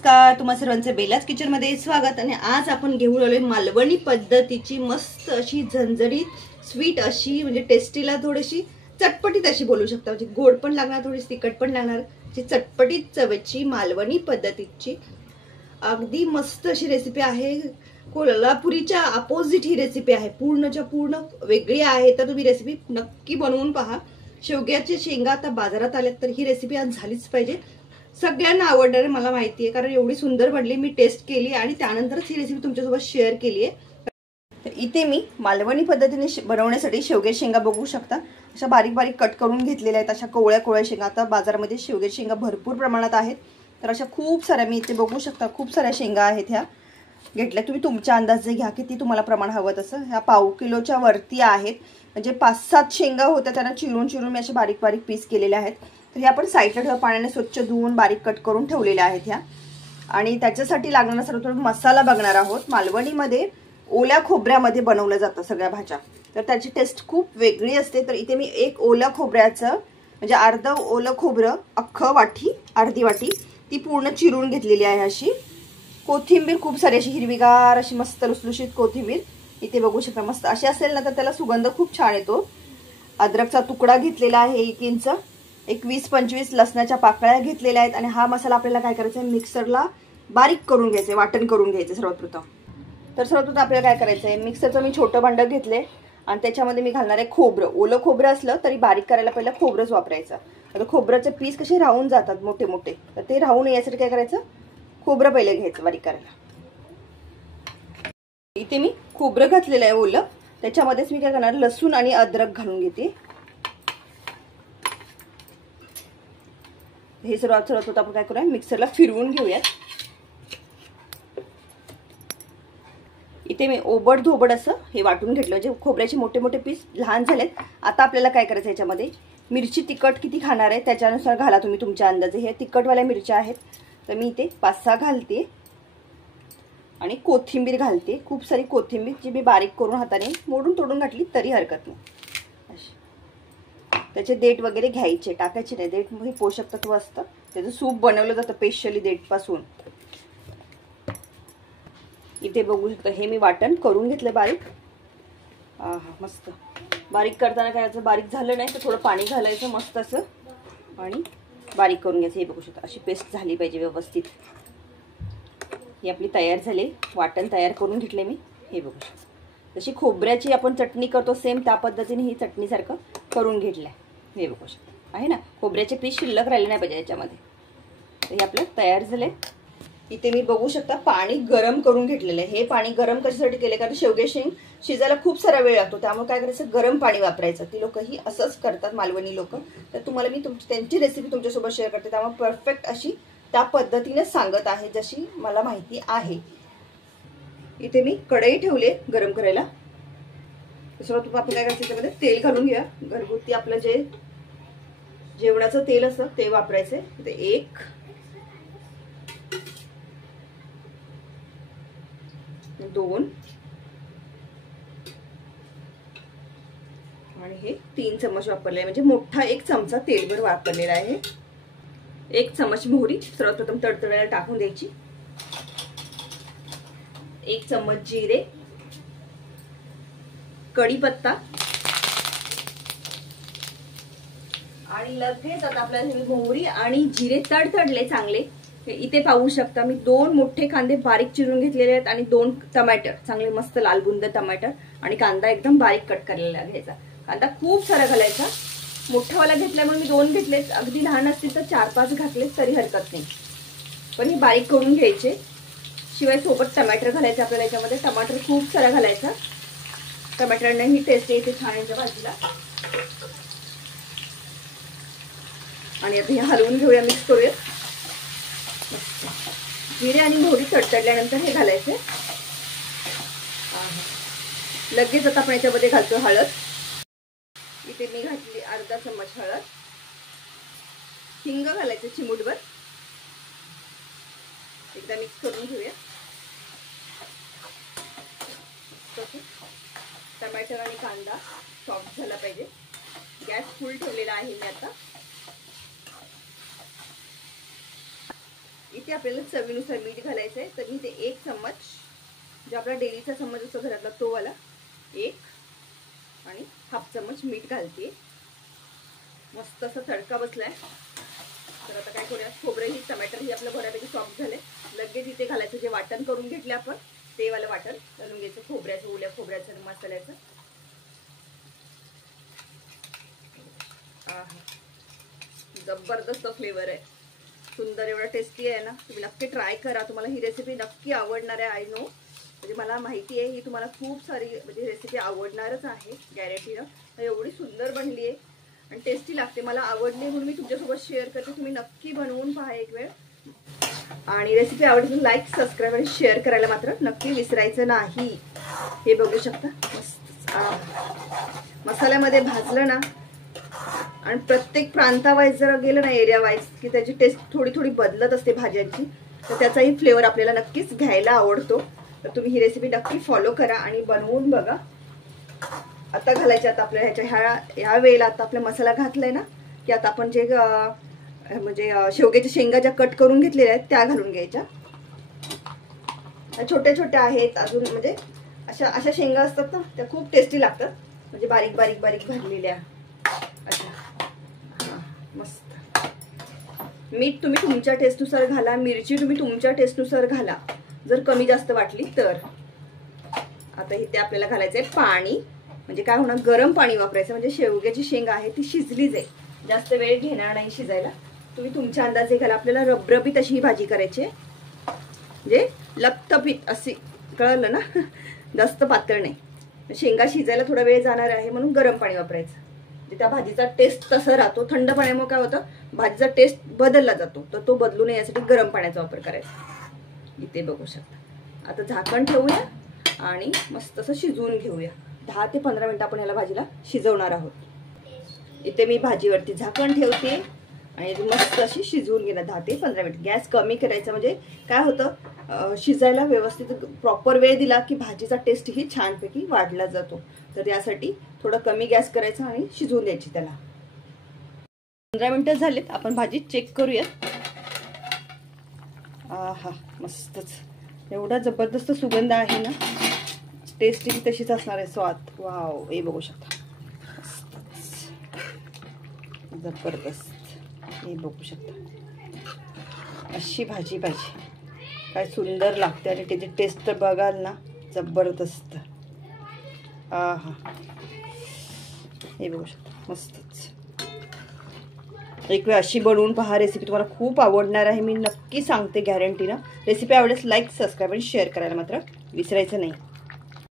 नमस्कार, तुम्हा सर्वांचे बेलाच किचन मध्ये स्वागत। आणि आज आपण घेऊन आलोय मालवणी पद्धतीची मस्त अशी झणझणीत स्वीट अशी, म्हणजे टेस्टीला थोडीशी चटपटीत अशी बोलू शकता, म्हणजे गोड पण लागणार, थोडी तिखट पण लागणार, जी चटपटीत चवेची मालवणी पद्धतीची अगदी मस्त अशी रेसिपी आहे। कोल्हापुरीच्या अपोजिट ही रेसिपी आहे, पूर्णच्या पूर्ण वेगळी आहे। तर तुम्ही रेसिपी नक्की बनवून पहा। शेवग्याची शेंगा आता बाजारात आल्यात, तर ही रेसिपी आज झालीच पाहिजे। सगळ्यांना आवडणार मला माहिती आहे, कारण एवढी सुंदर बनली। मी टेस्ट केली आणि त्यानंतरच ही रेसिपी तुमच्यासोबत शेअर केली आहे। तर इथे मी मालवणी पद्धतीने बनवण्यासाठी शेवग्याची शेंगा बघू शकता अशा बारीक बारीक कट करून घेतलेल्या आहेत। अशा कोवळ्या कोवळ्या शेंगा आता बाजारामध्ये शेवग्याची शेंगा भरपूर प्रमाणात आहेत, तर अशा खूप साऱ्या मी इथे बघू शकता खूप साऱ्या शेंगा आहेत ह्या घेतल्या। तुम्ही तुमच्या अंदाजे घ्या किती तुम्हाला प्रमाण हवं तसं। ह्या पाव किलोच्या वरती आहेत, म्हणजे 5-7 शेंगा होत्या, त्यांना चिरून चिरून मी अशा बारीक बारीक पीस केलेले आहेत। तर हे आपण साईडला ठेवा, पाण्याने स्वच्छ धुवून बारीक कट करून ठेवलेल्या आहेत ह्या। आणि त्याच्यासाठी लागणारा सर्व मसाला बघणार आहोत। मालवणीमध्ये ओल्या खोबऱ्यामध्ये बनवलं जातं सगळ्या भाज्या, तर त्याची टेस्ट खूप वेगळी असते। तर इथे मी एक ओल्या खोबऱ्याचं म्हणजे अर्ध ओलं खोबरं अख्खं वाटी, अर्धी वाटी ती पूर्ण चिरून घेतलेली आहे अशी। कोथिंबीर खूप सारी अशी हिरवीगार अशी मस्त लुसलुशीत कोथिंबीर इथे बघू शकता, मस्त अशी असेल ना तर त्याला सुगंध खूप छान येतो। अद्रकचा तुकडा घेतलेला आहे 1 इंच, एक 20-25 लसणाच्या पाकळ्या घेतलेल्या आहेत। आणि हा मसाला आपल्याला काय करायचा आहे, मिक्सरला बारीक करून घ्यायचा, वाटण करून घ्यायचं सर्वप्रथम। तर सर्वप्रथम आपल्याला काय करायचं आहे, मिक्सरचं मी छोटं भांडं घेतले आणि त्याच्यामध्ये मी घालणार आहे खोबरं। ओलं खोबरं असलं तरी बारीक करायला पहिलं खोबरंच वापरायचं। आता खोबऱ्याचे पीस कसे राहून जातात मोठे मोठे, तर ते राहू नये यासाठी काय करायचं, खोबरं पहिले घ्यायचं बारीक करायला। इथे मी खोबरं घातलेलं आहे ओलं, त्याच्यामध्येच मी काय करणार, लसूण आणि अद्रक घालून घेते। हे सर्वात आपण काय करूया, मिक्सरला फिरवून घेऊयात। इथे मी ओबड धोबड असं हे वाटून घेतलं, म्हणजे खोबऱ्याचे मोठे मोठे पीस लहान झालेत। आता आपल्याला काय करायचं, याच्यामध्ये मिरची तिखट किती खाणार आहे त्याच्यानुसार घाला तुम्ही तुमच्या अंदाजे। हे तिखटवाल्या मिरच्या आहेत, तर मी इथे 5-6 घालते। आणि कोथिंबीर घालते, खूप सारी कोथिंबीर जी मी बारीक करून हाताने मोडून तोडून घातली तरी हरकत नाही। त्याचे देठ वगैरे घ्यायचे, टाकायचे नाही। देठ हे पोषक तत्व असतं, त्याचं सूप बनवलं जातं स्पेशली देठ पासून। इथे बघू शकता हे मी वाटण करून घेतलं बारीक। मस्त बारीक करताना काय करायचं, बारीक झालं नाही तर थोडं पाणी घालायचं मस्त असं आणि बारीक करून घ्यायचं। हे बघू शकता अशी पेस्ट झाली पाहिजे व्यवस्थित। ही आपली तयार झाली, वाटण तयार करून घेतले मी। हे बघू शकता जशी खोबऱ्याची आपण चटणी करतो सेम त्या पद्धतीने ही चटणीसारखं करून घेतलंय। हे बघू शकता आहे ना, खोबऱ्याचे पीस शिल्लक राहिले नाही पाहिजे याच्यामध्ये। तर हे आपलं तयार झाले। इथे मी बघू शकता पाणी गरम करून घेतलेलं आहे। हे पाणी गरम कशासाठी केले, कारण शेवग्याची शेंग शिजायला खूप सारा वेळ लागतो, त्यामुळे काय करायचं, गरम पाणी वापरायचं। ती लोक ही असंच करतात मालवणी लोक। तर तुम्हाला मी त्यांची रेसिपी तुमच्यासोबत शेअर करते, त्यामुळे परफेक्ट अशी त्या पद्धतीने सांगत आहे जशी मला माहिती आहे। इथे मी कढई ठेवले गरम करायला। त्याच्यावर आपण काय करायचं, त्यामध्ये तेल घालून घ्या। घरगुती आपलं जे जेवणाचं तेल असतं ते वापरायचे। ते 1 2 आणि हे 3 चम्मच वापरले, म्हणजे मोठा 1 चमचा तेलभर वापरलेला आहे। 1 चम्मच मोहरी सर्वप्रथम तडतडायला टाकून द्यायची। 1 चम्मच जिरे, कढीपत्ता आणि लगेच आता आपल्याला मोहरी आणि जिरे तडतडले चांगले। इथे पाहू शकता मी 2 मोठे कांदे बारीक चिरून घेतलेले आहेत आणि 2 टमाटर चांगले मस्त लालबुंद टमाटर आणि कांदा एकदम बारीक कट केलेला घ्यायचा। कांदा खूप सारा घालायचा, मोठावाला घेतल्यामुळे मी 2 घेतले, अगदी लहान असतील तर 4-5 घातले तरी हरकत नाही, पण हे बारीक करून घ्यायचे। शिवाय सोबत टमाटर घालायचं आपल्याला, याच्यामध्ये टमाटर खूप सारा घालायचा, टमाटरने ही टेस्ट येते छान याच्या भाजीला। आणि आता हे हलवून घेऊया, मिक्स करूया। जिरे आणि मोहरी तडतडल्यानंतर हे घालायचे। लगेच आता आपण याच्यामध्ये घालतो हळद। इथे मी घातली अर्धा चम्मच हळद। हिंग घालायचं चिमूटभर, एकदा मिक्स करून घेऊया। टमाटर आणि कांदा सॉफ्ट झाला पाहिजे। गॅस फुल ठेवलेला आहे मी आता। इथे आपल्याला चवीनुसार मीठ घालायचं आहे. तर मी ते 1 चम्मच, जो आपला डेलीचा चम्मच असतो घरातला तो वाला 1 आणि हाफ चम्मच मीठ घालते. मस्त असा तडका बसलाय. तर आता काय करूया, खोबरं ही टमाटर ही आपलं बऱ्यापैकी सॉफ्ट झाले. लगेच इथे घालायचं जे वाटण करून घेतले आपण ते वाला वाटण घालून घ्यायचं, खोबऱ्याचं, ओल्या खोबऱ्याचं आणि मसाल्याचं. जबरदस्त फ्लेवर आहे, सुंदर, एवढा टेस्टी आहे ना. तुम्ही नक्की ट्राय करा, तुम्हाला ही रेसिपी नक्की आवडणार आहे. आय नो, म्हणजे मला माहिती आहे ही तुम्हाला खूप सारी म्हणजे रेसिपी आवडणारच आहे गॅरंटीनं. एवढी सुंदर बनली आहे आणि टेस्टी लागते, मला आवडली म्हणून मी तुमच्यासोबत शेअर करते. तुम्ही नक्की बनवून पहा एक वेळ. आणि रेसिपी आवडली तर लाईक, सबस्क्राईब आणि शेअर करायला मात्र नक्की विसरायचं नाही. हे बघू शकता मस्त मसाल्यामध्ये भाजलं ना. आणि प्रत्येक प्रांतावाईज जर गेलं ना, एरिया वाईज, की त्याची टेस्ट थोडी थोडी बदलत असते भाज्यांची. तर त्याचाही फ्लेवर आपल्याला नक्कीच घ्यायला आवडतो. तर तुम्ही ही रेसिपी नक्की फॉलो करा आणि बनवून बघा. आता घालायचे आता आपल्या ह्या वेळेला आता आपला मसाला घातलाय ना, की आता आपण जे म्हणजे शेवग्याच्या शेंगा ज्या कट करून घेतलेल्या आहेत त्या घालून घ्यायच्या. छोट्या छोट्या आहेत अजून, म्हणजे अशा शेंगा असतात ना, त्या खूप टेस्टी लागतात. म्हणजे बारीक बारीक बारीक भरलेल्या अशा. मस्त. मीठ तुम्ही तुमच्या टेस्टनुसार घाला, मिरची तुम्ही तुमच्या टेस्टनुसार घाला जर कमी जास्त वाटली तर. आता इथे आपल्याला घालायचंय पाणी. म्हणजे काय होणार, गरम पाणी वापरायचं, म्हणजे शेवग्याची शेंग आहे ती शिजली जाईल, जास्त वेळ घेणार नाही शिजायला. तुम्ही तुमच्या अंदाजे घाला. आपल्याला रबरबीत अशी ही भाजी करायची आहे, म्हणजे लपतपीत अशी, कळलं ना, जास्त पातळ नाही. शेंगा शिजायला थोडा वेळ जाणार आहे म्हणून गरम पाणी वापरायचं. म्हणजे त्या भाजीचा टेस्ट तसा राहतो. थंड पाण्यामुळे काय होतं, भाजीचा टेस्ट बदलला जातो. तर तो बदलू नये यासाठी गरम पाण्याचा वापर करायचा. इथे बघू शकता. आता झाकण ठेवूया आणि मस्त असं शिजवून घेऊया. 10 ते 15 मिनिटं आपण याला भाजीला शिजवणार आहोत. इथे मी भाजीवरती झाकण ठेवते आणि मस्त अशी शिजवून घेणार 10 ते 15 मिनिट. गॅस कमी करायचा, म्हणजे काय होतं, शिजायला व्यवस्थित प्रॉपर वेळ दिला की भाजीचा टेस्ट ही छानपैकी वाढला जातो. तर यासाठी थोडं कमी गॅस करायचा आणि शिजवून द्यायची त्याला. 15 मिनिटं झालेत, आपण भाजी चेक करूया. आहा, मस्तच, एवढा जबरदस्त सुगंध आहे ना. टेस्ट ही तशीच असणार आहे, स्वाद. वाव, हे बघू शकता, जबरदस्त. हे बघू शकता, अशी भाजी पाहिजे, काय सुंदर लागते. आणि त्याची टेस्ट तर बघाल ना, जबरदस्त. आहा, हे बघू शकता, मस्तच. एक वेळ अशी बनवून पहा, रेसिपी तुम्हाला खूप आवडणार आहे, मी नक्की सांगते गॅरंटीनं. रेसिपी आवडेल लाईक, सबस्क्राईब आणि शेअर करायला मात्र विसरायचं नाही.